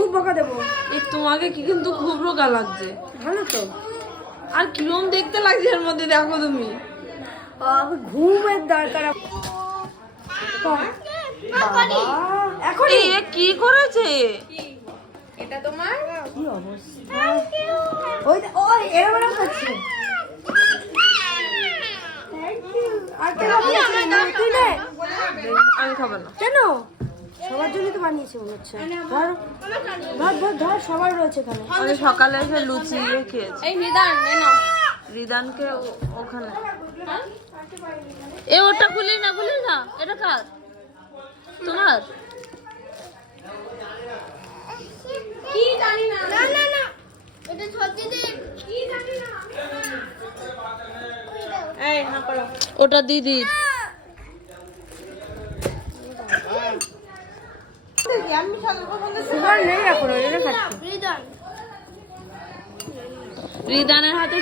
খুব বকা দেবো। এই তোমাকে কি কিন্তু খুব রোগা লাগছে। ভালো তো। আর কিরম দেখতে লাগছে এর মধ্যে, দেখো তুমি। ঘুমের দরকার। এখন এ কি করেছে? এটা তোমার কি অবস্থা? ওই ওই এরকম করছে। Thank you. আর কেন তুই নে। আমি খাবো না। কেন? সবার জন্য তো বানিয়েছি মনে হচ্ছে। ধর ধর ধর ধর, সবার রয়েছে এখানে। আমি সকালে এসে লুচি খেয়েছি। এই নিদান নাও। রিদানকে ওখানে। এ ওটা খুলি না, খুলি না। এটা কার? তোমার? কি জানি না। না না না, এটা সত্যি দি কি জানি না। এই না করো। ওটা দিদির। সুগার নেই এখন, ওই জন্য খাচ্ছি। রিদান রিদানের হাতে